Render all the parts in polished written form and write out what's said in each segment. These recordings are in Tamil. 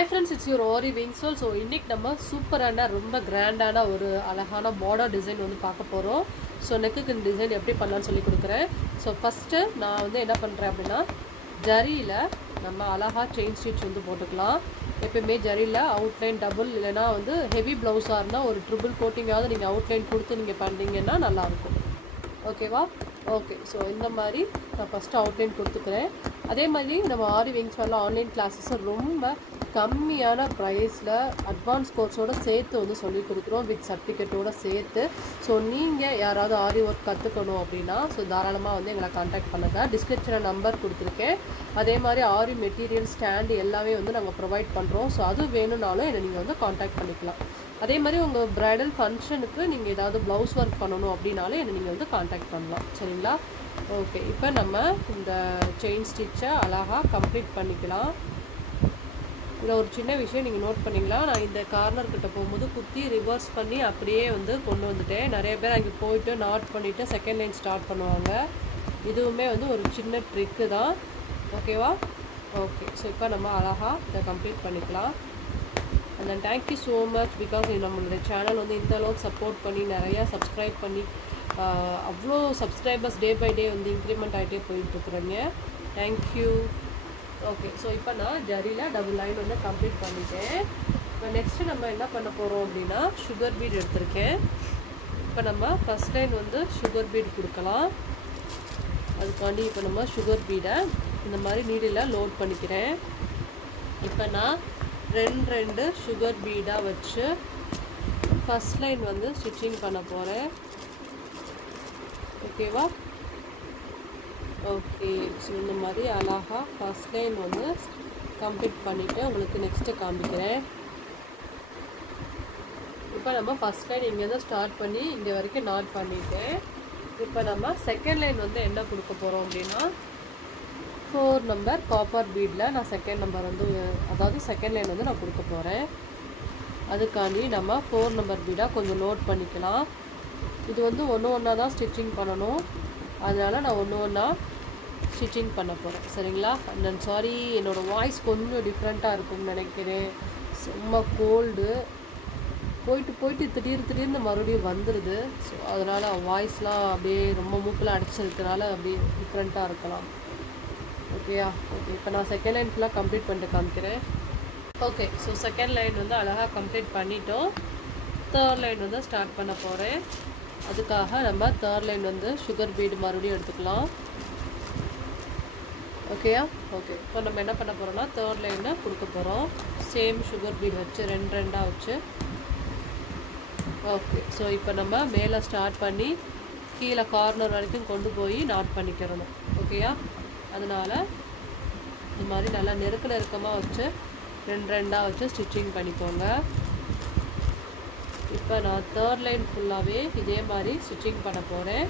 Hi friends, it's your Aariwingsworld. So இன்னைக்கு நம்ம சூப்பரான ரொம்ப கிராண்டான ஒரு அழகான border டிசைன் வந்து பார்க்க போறோம். So நெக்குக்கு இந்த டிசைன் எப்படி பண்ணலாம்னு சொல்லி கொடுக்கிறேன். So first நான் வந்து என்ன பண்றேன் அப்படினா ஜரியில நம்ம அழகா செயின் ஸ்டிட்ச் வந்து போட்டுக்கலாம். எப்பவுமே ஜரியில அவுட்லைன் டபுள் இல்லனா வந்து ஹெவி ப்ளவுஸா இருந்தா ஒரு ட்ரிபிள் கோட்டிங்காவது நீங்க அவுட்லைன் கொடுத்து நீங்க பண்றீங்கன்னா நல்லா இருக்கும். ஓகேவா? ஓகே. ஸோ இந்த மாதிரி நான் ஃபஸ்ட்டு அவுட்லைன் கொடுத்துக்கிறேன். அதே மாதிரி நம்ம ஆரிவிங்ஸ்வர்ல்ட்ல ஆன்லைன் கிளாஸஸ் ரொம்ப கம்மியான ப்ரைஸில் அட்வான்ஸ் கோர்ஸோடு சேர்த்து வந்து சொல்லிக் கொடுக்குறோம், வித் சர்டிஃபிகேட்டோடு சேர்த்து. ஸோ நீங்கள் யாராவது ஆரி ஒர்க் கற்றுக்கணும் அப்படின்னா ஸோ தாராளமாக வந்து எங்களை கான்டாக்ட் பண்ணுங்கள். டிஸ்கிரிப்ஷனில் நம்பர் கொடுத்துருக்கேன். அதே மாதிரி ஆரி மெட்டீரியல் ஸ்டாண்டு எல்லாமே வந்து நாங்கள் ப்ரொவைட் பண்ணுறோம். ஸோ அது வேணும்னாலும் என்னை நீங்கள் வந்து கான்டாக்ட் பண்ணிக்கலாம். அதே மாதிரி உங்கள் ப்ரைடல் ஃபங்க்ஷனுக்கு நீங்கள் ஏதாவது ப்ளவுஸ் ஒர்க் பண்ணணும் அப்படின்னாலும் என்னை நீங்கள் வந்து கான்டாக்ட் பண்ணலாம். சரிங்களா? ஓகே. இப்போ நம்ம இந்த செயின் ஸ்டிச்சை அழகாக கம்ப்ளீட் பண்ணிக்கலாம். இதில் ஒரு சின்ன விஷயம் நீங்கள் நோட் பண்ணிங்களா, நான் இந்த கார்னர் கிட்ட போகும்போது குத்தி ரிவர்ஸ் பண்ணி அப்படியே வந்து கொண்டு வந்துட்டேன். நிறைய பேர் அங்கே போயிட்டு நாட் பண்ணிவிட்டு செகண்ட் லைன் ஸ்டார்ட் பண்ணுவாங்க. இதுவுமே வந்து ஒரு சின்ன ட்ரிக்கு தான். ஓகேவா? ஓகே. ஸோ இப்போ நம்ம அழகாக இதை கம்ப்ளீட் பண்ணிக்கலாம். And then thank you so much, because நம்மளுடைய சேனல் வந்து இந்த அளவுக்கு சப்போர்ட் பண்ணி நிறையா சப்ஸ்கிரைப் பண்ணி அவ்வளோ சப்ஸ்கிரைபர்ஸ் டே பை டே வந்து இன்க்ரிமெண்ட் ஆகிட்டே போயிட்டுருக்குறீங்க. தேங்க்யூ. ஓகே. ஸோ இப்போ நான் ஜரியில் டபுள் லைன் வந்து கம்ப்ளீட் பண்ணிட்டேன். இப்போ நெக்ஸ்ட்டு நம்ம என்ன பண்ண போகிறோம் அப்படின்னா சுகர் பீட் எடுத்திருக்கேன். இப்போ நம்ம ஃபஸ்ட் லைன் வந்து சுகர் பீட் கொடுக்கலாம். அதுக்காண்டி இப்போ நம்ம சுகர் பீடை இந்த மாதிரி நீடில் லோட் பண்ணிக்கிறேன். இப்போ நான் ரெண்டு சுகர் பீடாக வச்சு ஃபஸ்ட் லைன் வந்து ஸ்டிச்சிங் பண்ண போகிறேன். ஓகேவா? ஓகே. ஸோ இந்த மாதிரி அழகாக ஃபஸ்ட் லைன் வந்து கம்ப்ளீட் பண்ணிவிட்டு உங்களுக்கு நெக்ஸ்ட்டு காமிக்கிறேன். இப்போ நம்ம ஃபஸ்ட் லைன் இங்கேருந்து ஸ்டார்ட் பண்ணி இங்கே வரைக்கும் நாட் பண்ணிவிட்டேன். இப்போ நம்ம செகண்ட் லைன் வந்து என்ன கொடுக்க போகிறோம் அப்படின்னா 4 நம்பர் காப்பர் பீடில் நான் செகண்ட் நம்பர் வந்து அதாவது செகண்ட் லைன் வந்து நான் கொடுக்க போகிறேன். அதுக்காண்டி நம்ம 4 நம்பர் பீடாக கொஞ்சம் லோட் பண்ணிக்கலாம். இது வந்து ஒன்றா தான் ஸ்டிச்சிங் பண்ணணும். அதனால் நான் ஒன்றா ஸ்டிச்சிங் பண்ண போகிறேன். சரிங்களா? நான் சாரி, என்னோடய வாய்ஸ் கொஞ்சம் டிஃப்ரெண்ட்டாக இருக்கும்னு நினைக்கிறேன். ரொம்ப கோல்டு போயிட்டு திடீர்னு மறுபடியும் வந்துடுது. ஸோ அதனால் வாய்ஸ்லாம் அப்படியே ரொம்ப மூக்கில் அடிச்சிருக்கிறனால அப்படியே டிஃப்ரெண்ட்டாக இருக்கலாம். ஓகேயா? ஓகே. இப்போ நான் செகண்ட் லைன் ஃபுல்லாக கம்ப்ளீட் பண்ணிட்டு காமிக்கிறேன். ஓகே. ஸோ செகண்ட் லைன் வந்து அழகாக கம்ப்ளீட் பண்ணிட்டோம். தேர்ட் லைன் வந்து ஸ்டார்ட் பண்ண போகிறேன். அதுக்காக நம்ம தேர்ட் லைன் வந்து சுகர் பீடு மறுபடியும் எடுத்துக்கலாம். ஓகேயா? ஓகே. இப்போ நம்ம என்ன பண்ண போகிறோம்னா தேர்ட் லைனை கொடுக்க போகிறோம். சேம் சுகர் பீடு வச்சு ரெண்டாக வச்சு. ஓகே. ஸோ இப்போ நம்ம மேலே ஸ்டார்ட் பண்ணி கீழே கார்னர் வரைக்கும் கொண்டு போய் நாட் பண்ணிக்கிறணும். ஓகேயா? அதனால் இந்த மாதிரி நல்லா நெருக்கமாக வச்சு ரெண்டாக வச்சு ஸ்டிச்சிங் பண்ணிக்கோங்க. இப்போ நான் தேர்ட் லைன் ஃபுல்லாகவே இதே மாதிரி ஸ்டிச்சிங் பண்ண போகிறேன்.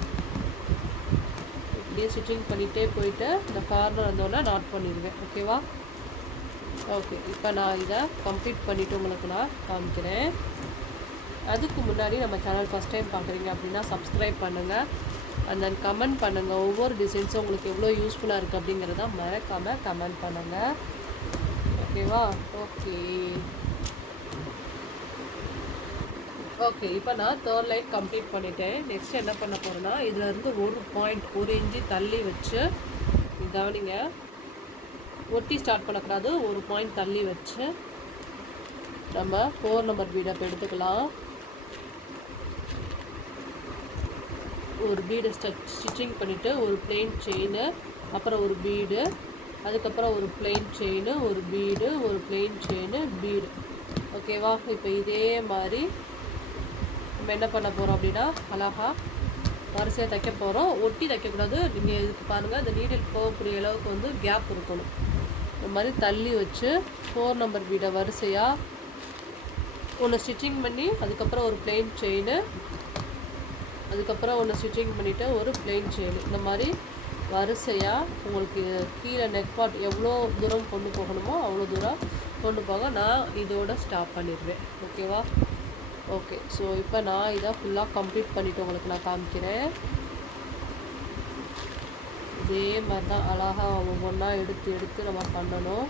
இப்படியே ஸ்டிச்சிங் பண்ணிகிட்டே போயிட்டு இந்த கார்னர் வந்தோன்னா நாட் பண்ணிடுவேன். ஓகேவா? ஓகே. இப்போ நான் இதை கம்ப்ளீட் பண்ணிவிட்டு உங்களுக்கு நான் காமிக்கிறேன். அதுக்கு முன்னாடி நம்ம சேனல் ஃபஸ்ட் டைம் பார்க்குறீங்க அப்படின்னா சப்ஸ்கிரைப் பண்ணுங்கள். அண்ட் தென் கமெண்ட் பண்ணுங்கள். ஒவ்வொரு டிசைன்ஸும் உங்களுக்கு எவ்வளோ யூஸ்ஃபுல்லாக இருக்குது அப்படிங்கிறத மறக்காமல் கமெண்ட் பண்ணுங்கள். ஓகேவா? ஓகே. ஓகே. இப்போ நான் தேர்ட் லைன் கம்ப்ளீட் பண்ணிட்டேன். நெக்ஸ்ட் என்ன பண்ண போகிறேன்னா இதிலேருந்து ஒரு இன்ச்சு தள்ளி வச்சு கவனிங்க, ஒட்டி ஸ்டார்ட் பண்ணக்கூடாது. ஒரு பாயிண்ட் தள்ளி வச்சு நம்ம 4 நம்பர் பீடை எடுத்துக்கலாம். ஒரு பீடை ஸ்டிச்சிங் பண்ணிவிட்டு ஒரு பிளெயின் செயின், அப்புறம் ஒரு பீடு, அதுக்கப்புறம் ஒரு பிளெயின் செயின், ஒரு பீடு, ஒரு பிளெயின் செயின், பீடு. ஓகேவா? இப்போ இதே மாதிரி நம்ம என்ன பண்ண போகிறோம் அப்படின்னா அழகாக வரிசையாக தைக்க போகிறோம். ஒட்டி தைக்கக்கூடாது. நீங்கள் இதுக்கு பாருங்கள், இந்த நீடில் போகக்கூடிய அளவுக்கு வந்து கேப் இருக்கணும். இந்த மாதிரி தள்ளி வச்சு 4 நம்பர் பீடை வரிசையாக ஒன்று ஸ்டிச்சிங் பண்ணி அதுக்கப்புறம் ஒரு பிளெயின் செயின், அதுக்கப்புறம் ஒன்று ஸ்டிச்சிங் பண்ணிவிட்டு ஒரு பிளெயின் செயின், இந்த மாதிரி வரிசையாக உங்களுக்கு கீழே நெக் பார்ட் எவ்வளோ தூரம் கொண்டு போகணுமோ அவ்வளோ தூரம் கொண்டு போக நான் இதோட ஸ்டாப் பண்ணிடுவேன். ஓகேவா? ஓகே. ஸோ இப்போ நான் இதை ஃபுல்லாக கம்ப்ளீட் பண்ணிவிட்டு உங்களுக்கு நான் காமிக்கிறேன். இதே மாதிரி தான் அழகாக ஒவ்வொன்றா எடுத்து நம்ம பண்ணணும்.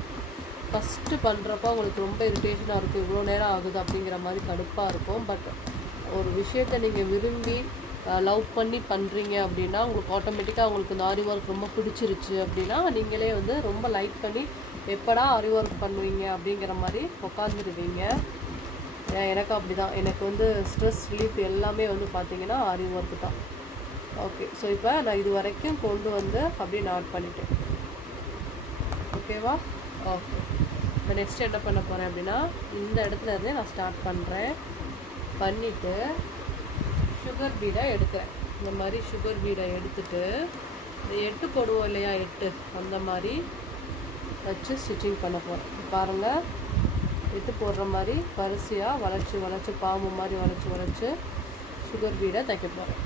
ஃபஸ்ட்டு பண்ணுறப்போ உங்களுக்கு ரொம்ப இரிட்டேஷனாக இருக்கும், இவ்வளோ நேரம் ஆகுது அப்படிங்கிற மாதிரி கடுப்பாக இருக்கும். பட் ஒரு விஷயத்தை நீங்கள் விரும்பி லவ் பண்ணி பண்ணுறீங்க அப்படின்னா உங்களுக்கு ஆட்டோமேட்டிக்காக உங்களுக்கு இந்த ஆரி ஒர்க் ரொம்ப பிடிச்சிருச்சு அப்படின்னா நீங்களே வந்து ரொம்ப லைக் பண்ணி எப்படா ஆரி ஒர்க் பண்ணுவீங்க அப்படிங்கிற மாதிரி உட்காந்துருவீங்க. எனக்கு அப்படி தான். எனக்கு வந்து ஸ்ட்ரெஸ் ரிலீஃப் எல்லாமே வந்து பார்த்திங்கன்னா ஆரி ஒர்க்கு தான். ஓகே, ஸோ இப்போ நான் இது வரைக்கும் கொண்டு வந்து அப்படியே நாட் பண்ணிட்டேன். ஓகேவா? ஓகே, இப்போ நெக்ஸ்ட் என்ன பண்ண போகிறேன் அப்படின்னா இந்த இடத்துல இருந்தே நான் ஸ்டார்ட் பண்ணுறேன். பண்ணிவிட்டு சுகர் பீடை எடுக்கிறேன். இந்த மாதிரி சுகர் பீடை எடுத்துகிட்டு இந்த 8 போடுவோம் இல்லையா, 8 அந்த மாதிரி வச்சு ஸ்டிச்சிங் பண்ண போகிறேன். பாருங்கள், 8 போடுற மாதிரி வரிசையாக வளைச்சி பாம்பு மாதிரி வளைச்சி சுகர் பீடை தைக்க போகிறேன்.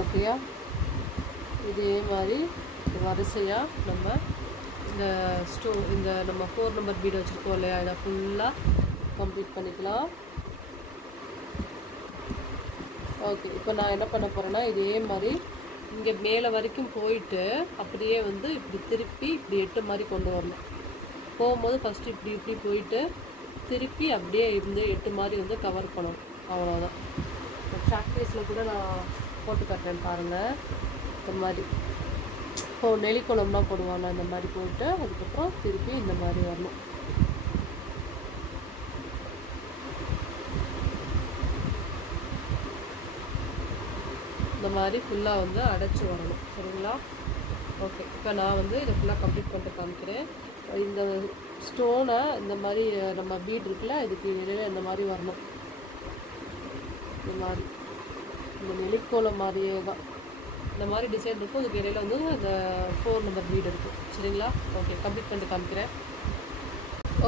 ஓகேயா? இதே மாதிரி வரிசையாக நம்ம இந்த நம்ம 4 நம்பர் பீடை வச்சுருக்கோம் இல்லையா, இதை ஃபுல்லாக கம்ப்ளீட் பண்ணிக்கலாம். ஓகே, இப்போ நான் என்ன பண்ண போகிறேன்னா இதே மாதிரி இங்கே மேலே வரைக்கும் போயிட்டு அப்படியே வந்து இப்படி திருப்பி இப்படி 8 மாதிரி கொண்டு வரணும். போகும்போது ஃபஸ்ட்டு இப்படி போயிட்டு திருப்பி அப்படியே இந்த 8 மாதிரி வந்து கவர் பண்ணணும். அவ்வளோதான். ப்ராக்டிஸில் கூட நான் போட்டு காட்டுறேன் பாருங்கள். இந்த மாதிரி இப்போது நெல்லிக்குழம்புலாம் போடுவாங்க, இந்த மாதிரி போட்டு அதுக்கப்புறம் திருப்பி இந்த மாதிரி வரணும். இந்த மாதிரி ஃபுல்லாக வந்து அடைச்சி வரணும். சரிங்களா? ஓகே, இப்போ நான் வந்து இதை ஃபுல்லாக கம்ப்ளீட் பண்ணிட்டு காமிக்கிறேன். இந்த ஸ்டோனை இந்த மாதிரி நம்ம பீட் இருக்குல்ல, இதுக்கு இடையில இந்த மாதிரி வரணும். இந்த மாதிரி இந்த நெல்லிக்கோலம் மாதிரியே தான் இந்த மாதிரி டிசைன் இருக்கும். இதுக்கு இடையில வந்து இந்த 4 நம்பர் பீட் இருக்கும். சரிங்களா? ஓகே, கம்ப்ளீட் பண்ணிட்டு காமிக்கிறேன்.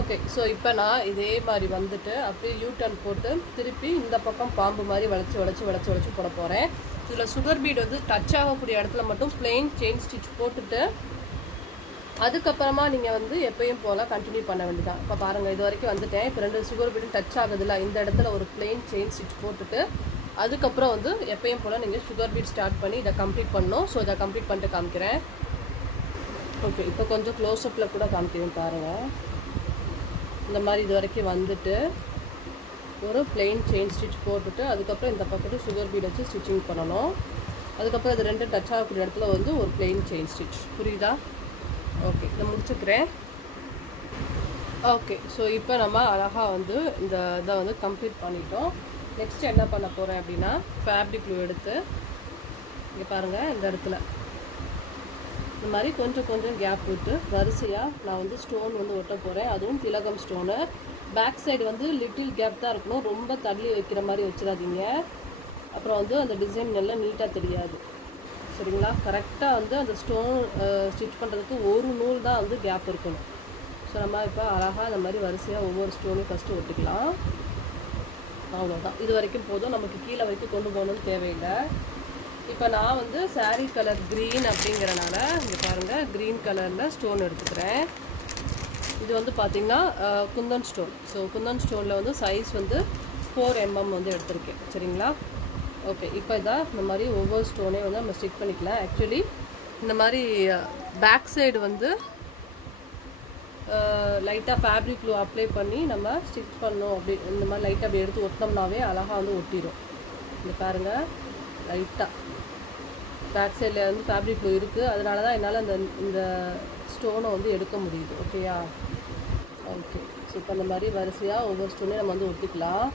ஓகே, ஸோ இப்போ நான் இதே மாதிரி வந்துட்டு அப்படியே யூ டர்ன் போட்டு திருப்பி இந்த பக்கம் பாம்பு மாதிரி வளைச்சி போட போகிறேன். இதில் சுகர் பீட் வந்து டச் ஆகக்கூடிய இடத்துல மட்டும் பிளெயின் செயின் ஸ்டிச் போட்டுட்டு அதுக்கப்புறமா நீங்கள் வந்து எப்பயும் போல் கண்டினியூ பண்ண வேண்டியதான். இப்போ பாருங்கள், இது வரைக்கும் வந்துட்டேன். இப்போ 2 சுகர் பீடும் டச் ஆகுதுல்ல, இந்த இடத்துல ஒரு பிளெயின் செயின் ஸ்டிச் போட்டுட்டு அதுக்கப்புறம் வந்து எப்பயும் போல் நீங்கள் சுகர் பீட் ஸ்டார்ட் பண்ணி இதை கம்ப்ளீட் பண்ணணும். ஸோ இதை கம்ப்ளீட் பண்ணிட்டு காமிக்கிறேன். ஓகே, இப்போ கொஞ்சம் க்ளோஸ்அப்பில் கூட காமிக்கிறேன் பாருங்கள். இந்த மாதிரி இது வரைக்கும் வந்துட்டு ஒரு பிளெயின் செயின் ஸ்டிச் போட்டுட்டு அதுக்கப்புறம் இந்த பக்கத்து சுகர் பீட் வச்சு ஸ்டிச்சிங் பண்ணணும். அதுக்கப்புறம் இது 2 டச் ஆகக்கூடிய இடத்துல வந்து ஒரு பிளெயின் செயின் ஸ்டிச். புரியுதா? ஓகே, நான் முடிச்சுக்கிறேன். ஓகே, ஸோ இப்போ நம்ம அழகாக வந்து இந்த இதை வந்து கம்ப்ளீட் பண்ணிட்டோம். நெக்ஸ்ட் என்ன பண்ண போகிறேன் அப்படின்னா ஃபேப்ரிக் க்ளூ எடுத்து இங்கே பாருங்கள், இந்த இடத்துல இந்த மாதிரி கொஞ்சம் கேப் விட்டு வரிசையாக நான் வந்து ஸ்டோன் வந்து ஒட்ட போகிறேன். அதுவும் திலகம் ஸ்டோனு. பேக் சைடு வந்து லிட்டில் கேப் தான் இருக்கணும், ரொம்ப தள்ளி வைக்கிற மாதிரி வச்சிடாதீங்க. அப்புறம் வந்து அந்த டிசைன் நல்லா நீட்டாக தெரியாது. சரிங்களா? கரெக்டாக வந்து அந்த ஸ்டோன் ஸ்டிச் பண்ணுறதுக்கு ஒரு நூல் தான் வந்து கேப் இருக்கணும். ஸோ நம்ம இப்போ அழகாக இந்த மாதிரி வரிசையாக ஒவ்வொரு ஸ்டோனையும் ஃபஸ்ட்டு ஒட்டிக்கலாம். அவ்வளோதான், இது வரைக்கும் போதும். நமக்கு கீழே வரைக்கும் கொண்டு போகணும்னு தேவையில்லை. இப்போ நான் வந்து சாரீ கலர் க்ரீன் அப்படிங்கிறனால இங்கே பாருங்கள், க்ரீன் கலரில் ஸ்டோன் எடுத்துக்கிறேன். இது வந்து பார்த்திங்கன்னா குந்தன் ஸ்டோன். ஸோ குந்தன் ஸ்டோனில் வந்து சைஸ் வந்து 4 mm வந்து எடுத்திருக்கேன். சரிங்களா? ஓகே, இப்போ இதான் இந்த மாதிரி ஒவ்வொரு ஸ்டோனையும் வந்து நம்ம ஸ்டிக் பண்ணிக்கலாம். ஆக்சுவலி இந்த மாதிரி பேக் சைடு வந்து லைட்டாக ஃபேப்ரிக் க்ளூ அப்ளை பண்ணி நம்ம ஸ்டிச் பண்ணோம். அப்படி இந்த மாதிரி லைட்டாக அப்படி எடுத்து ஒட்டினோம்னாவே அழகாக வந்து ஒட்டிடும். இந்த பாருங்கள், லைட்டாக பேக் சைடில் வந்து ஃபேப்ரிக் க்ளூ இருக்குது. அதனால தான் என்னால் இந்த ஸ்டோனை வந்து எடுக்க முடியுது. ஓகேயா? ஓகே, ஸோ இப்போ இந்த மாதிரி வரிசையாக ஒவ்வொரு ஸ்டோனையும் நம்ம வந்து ஒட்டிக்கலாம்.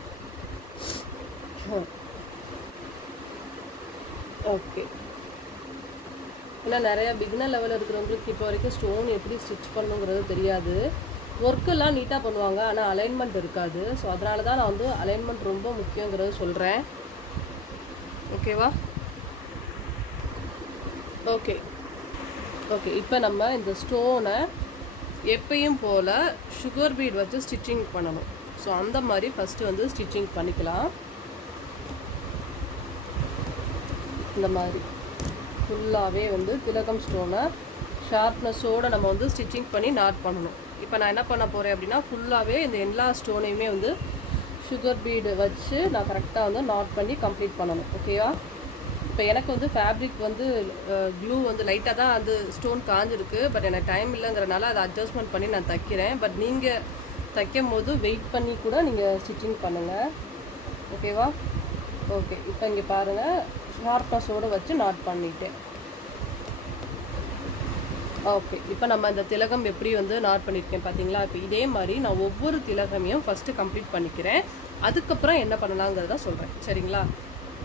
ஓகே, ஏன்னா நிறையா பிகினர் லெவலில் இருக்கிறவங்களுக்கு இப்போ வரைக்கும் ஸ்டோன் எப்படி ஸ்டிச் பண்ணுங்கிறது தெரியாது. ஒர்க்கெல்லாம் நீட்டாக பண்ணுவாங்க, ஆனால் அலைன்மெண்ட் இருக்காது. ஸோ அதனால தான் நான் வந்து அலைன்மெண்ட் ரொம்ப முக்கியங்கிறது சொல்கிறேன். ஓகேவா? ஓகே, இப்போ நம்ம இந்த ஸ்டோனை எப்பயும் போல் சுகர் பீட் வச்சு ஸ்டிச்சிங் பண்ணணும். ஸோ அந்த மாதிரி ஃபஸ்ட்டு வந்து ஸ்டிச்சிங் பண்ணிக்கலாம். இந்த மாதிரி ஃபுல்லாகவே வந்து திலகம் ஸ்டோனை ஷார்ப்னஸோடு நம்ம வந்து ஸ்டிச்சிங் பண்ணி நாட் பண்ணணும். இப்போ நான் என்ன பண்ண போகிறேன் அப்படின்னா ஃபுல்லாகவே இந்த எல்லா ஸ்டோனையுமே வந்து சுகர் பீடு வச்சு நான் கரெக்டாக வந்து நாட் பண்ணி கம்ப்ளீட் பண்ணணும். ஓகேவா? இப்போ எனக்கு வந்து ஃபேப்ரிக் வந்து க்ளூ வந்து லைட்டாக தான் அது ஸ்டோன் காஞ்சிருக்கு. பட் எனக்கு டைம் இல்லைங்கிறனால அதை அட்ஜஸ்ட்மெண்ட் பண்ணி நான் தைக்கிறேன். பட் நீங்கள் தைக்கும் போது வெயிட் பண்ணி கூட நீங்கள் ஸ்டிச்சிங் பண்ணுங்கள். ஓகேவா? ஓகே, இப்போ இங்கே பாருங்கள், ஷார்ப்னஸோடு வச்சு நாட் பண்ணிட்டேன். ஓகே, இப்போ நம்ம இந்த திலகம் எப்படி வந்து நாட் பண்ணியிருக்கேன் பார்த்தீங்களா? இப்போ இதே மாதிரி நான் ஒவ்வொரு திலகமையும் ஃபஸ்ட்டு கம்ப்ளீட் பண்ணிக்கிறேன். அதுக்கப்புறம் என்ன பண்ணலாங்கிறத சொல்கிறேன். சரிங்களா?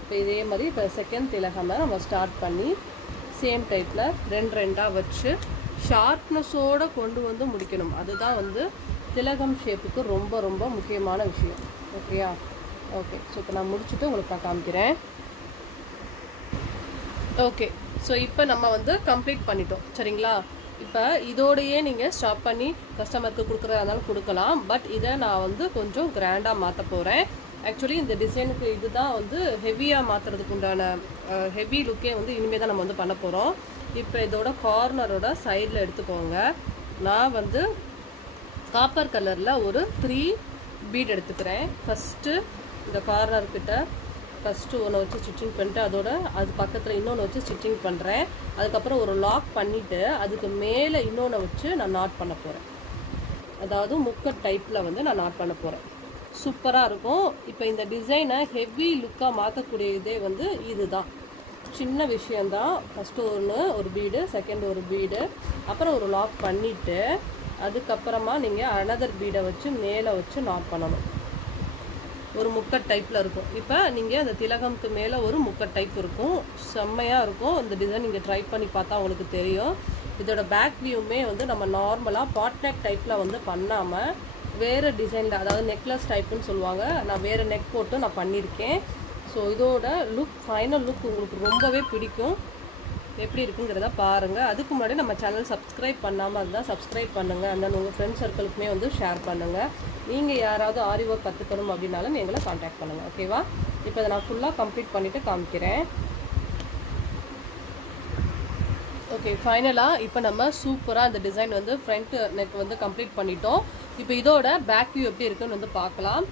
இப்போ இதே மாதிரி இப்போ செகண்ட் திலகமை நம்ம ஸ்டார்ட் பண்ணி சேம் டைப்பில் ரெண்டாக வச்சு ஷார்ப்னஸோடு கொண்டு வந்து முடிக்கணும். அதுதான் வந்து திலகம் ஷேப்புக்கு ரொம்ப ரொம்ப முக்கியமான விஷயம். ஓகேயா? ஓகே, ஸோ இப்போ நான் முடிச்சுட்டு உங்களுக்கு நான் காமிக்கிறேன். ஓகே, ஸோ இப்போ நம்ம வந்து கம்ப்ளீட் பண்ணிட்டோம். சரிங்களா? இப்போ இதோடையே நீங்கள் ஸ்டாப் பண்ணி கஸ்டமருக்கு கொடுக்குறதா இருந்தாலும் கொடுக்கலாம். பட் இதை நான் வந்து கொஞ்சம் கிராண்டாக மாற்ற போகிறேன். ஆக்சுவலி இந்த டிசைனுக்கு இதுதான் வந்து ஹெவியாக மாற்றுறதுக்கு உண்டான ஹெவி லுக்கே வந்து இனிமேல் தான் நம்ம வந்து பண்ண போகிறோம். இப்போ இதோட கார்னரோட சைடில் எடுத்துக்கோங்க. நான் வந்து காப்பர் கலரில் ஒரு 3 பீட் எடுத்துக்கிறேன். ஃபஸ்ட்டு இந்த கார்னர்கிட்ட ஃபஸ்ட்டு ஒன்று வச்சு ஸ்டிச்சிங் பண்ணிட்டு அது பக்கத்தில் இன்னொன்று வச்சு ஸ்டிச்சிங் பண்ணுறேன். அதுக்கப்புறம் ஒரு லாக் பண்ணிவிட்டு அதுக்கு மேலே இன்னொன்று வச்சு நான் நாட் பண்ண போகிறேன். அதாவது முக்கட் டைப்பில் வந்து நான் நாட் பண்ண போகிறேன். சூப்பராக இருக்கும். இப்போ இந்த டிசைனை ஹெவி லுக்காக மாற்றக்கூடிய இதே வந்து இதுதான். சின்ன விஷயந்தான். ஃபஸ்ட்டு ஒரு பீடு, செகண்ட் ஒரு பீடு, அப்புறம் ஒரு லாக் பண்ணிவிட்டு அதுக்கப்புறமா நீங்கள் அனதர் பீடை வச்சு மேலே வச்சு நாட் பண்ணணும். ஒரு முக்கட் டைப்பில் இருக்கும். இப்போ நீங்கள் அந்த திலகம்க்கு மேலே ஒரு முக்கட் டைப் இருக்கும். செம்மையாக இருக்கும். இந்த டிசைன் நீங்கள் ட்ரை பண்ணி பார்த்தா உங்களுக்கு தெரியும். இதோட பேக் வியூமே வந்து நம்ம நார்மலாக பாட் நெக் டைப்பில் வந்து பண்ணாமல் வேறு டிசைனில், அதாவது நெக்லஸ் டைப்புன்னு சொல்லுவாங்க, நான் வேறு நெக் போட்டு நான் பண்ணியிருக்கேன். ஸோ இதோட லுக், ஃபைனல் லுக் உங்களுக்கு ரொம்பவே பிடிக்கும். எப்படி இருக்குங்கிறத பாருங்கள். அதுக்கு முன்னாடி நம்ம சேனல் சப்ஸ்கிரைப் பண்ணாமல் இருந்தால் சப்ஸ்கிரைப் பண்ணுங்கள். அந்த உங்கள் ஃப்ரெண்ட்ஸ் சர்க்கிளுக்குமே வந்து ஷேர் பண்ணுங்கள். நீங்கள் யாராவது ஆரி ஒர்க் கற்றுக்கணும் அப்படின்னாலும் எங்களை காண்டாக்ட் பண்ணுங்கள். ஓகேவா? இப்போ அதை நான் ஃபுல்லாக கம்ப்ளீட் பண்ணிவிட்டு காமிக்கிறேன். ஓகே, ஃபைனலாக இப்போ நம்ம சூப்பராக இந்த டிசைன் வந்து ஃப்ரண்ட் நெக் வந்து கம்ப்ளீட் பண்ணிட்டோம். இப்போ இதோட பேக் வியூ எப்படி இருக்குன்னு வந்து பார்க்கலாம்.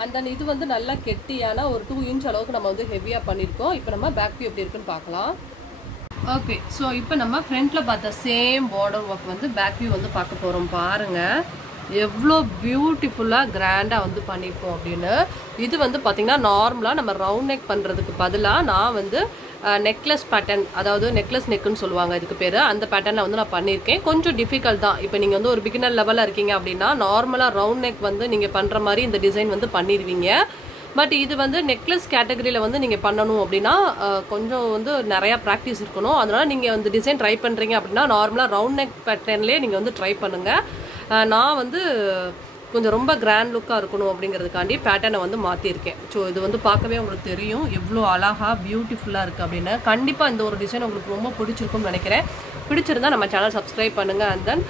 அண்ட் தென் இது வந்து நல்லா கெட்டியான ஒரு 2 இன்ச் அளவுக்கு நம்ம வந்து ஹெவியாக பண்ணியிருக்கோம். இப்போ நம்ம பேக் வியூ எப்படி இருக்குன்னு பார்க்கலாம். ஓகே, ஸோ இப்போ நம்ம ஃப்ரண்ட்டில் பார்த்த சேம் பார்டர் ஒர்க் வந்து பேக் வியூ வந்து பார்க்க போகிறோம். பாருங்கள் எவ்வளோ பியூட்டிஃபுல்லாக கிராண்டாக வந்து பண்ணியிருக்கோம் அப்படின்னு. இது வந்து பார்த்திங்கன்னா நார்மலாக நம்ம ரவுண்ட் நெக் பண்ணுறதுக்கு பதிலாக நான் வந்து நெக்லஸ் பேட்டர்ன், அதாவது நெக்லஸ் நெக்குன்னு சொல்லுவாங்க இதுக்கு பேர், அந்த பேட்டர்னில் வந்து நான் பண்ணியிருக்கேன். கொஞ்சம் டிஃபிகல்ட் தான். இப்போ நீங்கள் வந்து ஒரு பிகினர் லெவலில் இருக்கீங்க அப்படின்னா நார்மலாக ரவுண்ட் நெக் வந்து நீங்கள் பண்ணுற மாதிரி இந்த டிசைன் வந்து பண்ணிடுவீங்க. பட் இது வந்து நெக்லஸ் கேட்டகரியில் வந்து நீங்கள் பண்ணணும் அப்படின்னா கொஞ்சம் வந்து நிறையா ப்ராக்டிஸ் இருக்கணும். அதனால் நீங்கள் வந்து டிசைன் ட்ரை பண்ணுறீங்க அப்படின்னா நார்மலாக ரவுண்ட் நெக் பேட்டர்ன்லேயே நீங்கள் வந்து ட்ரை பண்ணுங்கள். நான் வந்து கொஞ்சம் ரொம்ப கிராண்ட் லுக்காக இருக்கணும் அப்படிங்கிறதுக்காண்டி பேட்டர்னை வந்து மாற்றிருக்கேன். ஸோ இது வந்து பார்க்கவே உங்களுக்கு தெரியும் எவ்வளோ அழகாக பியூட்டிஃபுல்லாக இருக்குது அப்படின்னு. கண்டிப்பாக இந்த ஒரு டிசைன் உங்களுக்கு ரொம்ப பிடிச்சிருக்கும்னு நினைக்கிறேன். பிடிச்சிருந்தா நம்ம சேனல் சப்ஸ்கிரைப் பண்ணுங்கள். அண்ட் தென்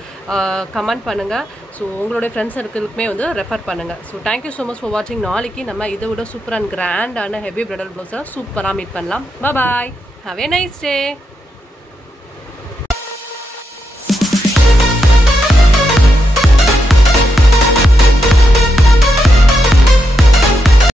கமெண்ட் பண்ணுங்கள். ஸோ உங்களுடைய ஃப்ரெண்ட்ஸ் சர்க்கிளுக்குமே வந்து ரெஃபர் பண்ணுங்கள். So thank you so much for வாட்சிங். நாளைக்கு நம்ம இதை விட சூப்பர் அண்ட் கிராண்டான ஹெவி பிரைடல் ப்ளவுஸை சூப்பராக மீட் பண்ணலாம். பாய், ஹாவ் ஏ நைஸ் டே.